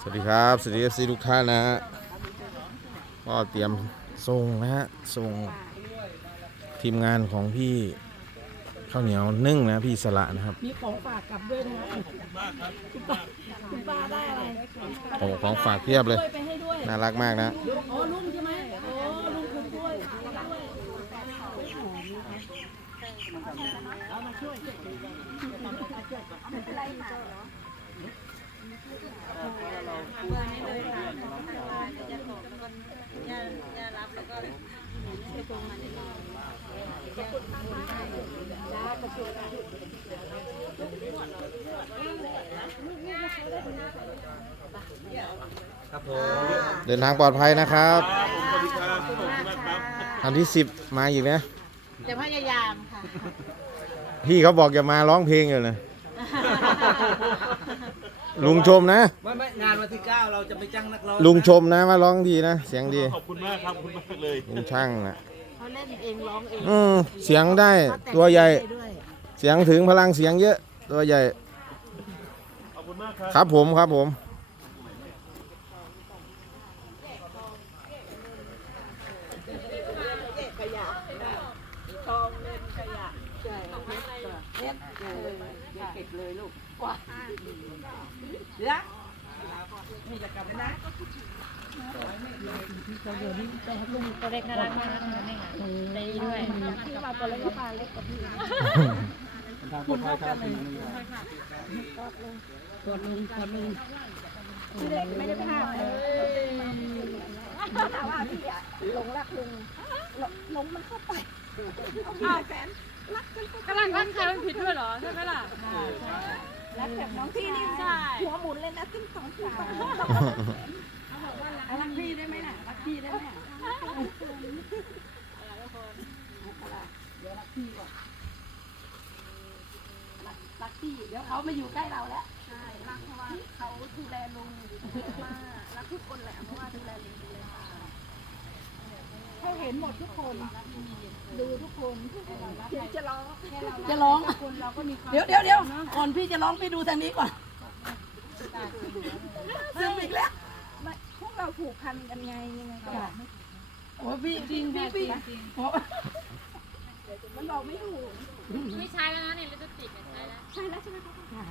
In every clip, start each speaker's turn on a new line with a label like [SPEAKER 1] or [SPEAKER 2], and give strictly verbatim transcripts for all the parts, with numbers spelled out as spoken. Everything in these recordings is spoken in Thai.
[SPEAKER 1] วัสดีครับสวัสดีเอฟซีทุกท่านนะฮะก็เตรียมส่งนะฮะส่งทีมงานของพี่ข้าวเหนียวนึ่งนะพี่สละนะครับ
[SPEAKER 2] มีของฝากกลับด้วยนะคุณป้าคุณป้าได้อะไร
[SPEAKER 1] โอ้ของฝากเพียบเลย
[SPEAKER 2] ไปให้ด้วย
[SPEAKER 1] น่ารักมากนะ
[SPEAKER 2] อ๋อลุงใช่ไหมอ๋อลุงคุณด้วยเอามาช่วย
[SPEAKER 3] ครับผม
[SPEAKER 1] เดินทางปลอดภัยนะครับอันที่สิบมาอีกนะ
[SPEAKER 2] จะพยายามค่ะ
[SPEAKER 1] พี่เขาบอกจะมาร้องเพลงอยู่นะลุงชมนะ
[SPEAKER 3] ไม่ไม่งานวันที่เก้าเราจะไปจ้างนักร้อง
[SPEAKER 1] ลุงชมนะว่าร้องดีนะเสียงดี
[SPEAKER 4] ขอบคุณมากครับขอบคุณมากเลย
[SPEAKER 1] ลุงช่างนะ
[SPEAKER 2] เขาเล่นเองร้องเอง
[SPEAKER 1] อืมเสียงได้ตัวใหญ่ เสียงถึงพลังเสียงเยอะตัวใหญ่
[SPEAKER 4] ขอบคุณมากครับ
[SPEAKER 1] ครับผมครับผม
[SPEAKER 5] ตัวเล็กน่ารักมากนะคะแม่ค่ะได้ด้วย
[SPEAKER 2] ที่ว่าตัวเล็กปลาเล็กกว่าพี่
[SPEAKER 3] ทางปลอดภัยครับคุณ
[SPEAKER 2] ตัวลุงตัวลุง
[SPEAKER 5] เด็กไม่ได้พาเลย
[SPEAKER 2] ถามว่าพี่อะหลงรักลุงหลงมันเข้าไป
[SPEAKER 5] อ้าวกำลังรักใครมันผิดด้วยเหรอใช่ไหมล่ะ
[SPEAKER 2] รักแบบน้องพี่นี่
[SPEAKER 5] ใช่
[SPEAKER 2] หัวหมุนเลยนะติ้งสองสามรักพี่ได้ไหมน่ะรักพี่ได้ไหมรักพี่เดี๋ยวเขามาอยู่ใกล้เราแล้วใช่รักเพราะว่าเขาดูแลลุงมากรักทุกคนแหละเพราะว่าดูแลลุงดูแลตาเขาเห็นหมดทุกคนดูทุกคนจะร้องจะร้องเดี๋ยวเดี๋ยวเดี๋ยวก่อนพี่จะร้องพี่ดูทางนี้ก่อนซึมอีกแล้วพวกเราผูกพันกันไงยังไงก็โอ้พี่จริงพี่พี่มันบอกไม่ถูก
[SPEAKER 5] ไม่ใช้แล้วนะเนี่ยลิปสติกเนี่ยใช้แล้ว
[SPEAKER 2] ใช่แล้วใช่ไหมคะ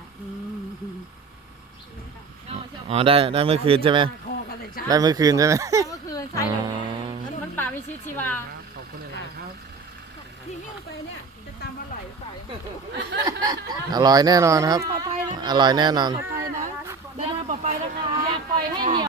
[SPEAKER 1] อ๋อได้ได้เมื่อคืนใช่ไหม
[SPEAKER 2] คอกันเลยใช่
[SPEAKER 1] ได้เมื่อคืนใช่ไหม
[SPEAKER 5] เมื่อคืน
[SPEAKER 1] อ๋
[SPEAKER 5] ใช้
[SPEAKER 1] อ
[SPEAKER 5] เลยมันป่ามีชีวิตชีวา
[SPEAKER 3] ขอบคุณหลายๆครับ
[SPEAKER 2] ที่หิ้วไปเนี่ยจะตามอร่อยใส่
[SPEAKER 1] อร่อยแน่นอนครับ
[SPEAKER 2] ปลอดภัยนะ
[SPEAKER 1] อร่อยแน่นอน
[SPEAKER 2] ปลอดภัยนะเดินทางปลอดภัยนะคะ
[SPEAKER 5] อย่าปล่อยให้เหี่ยว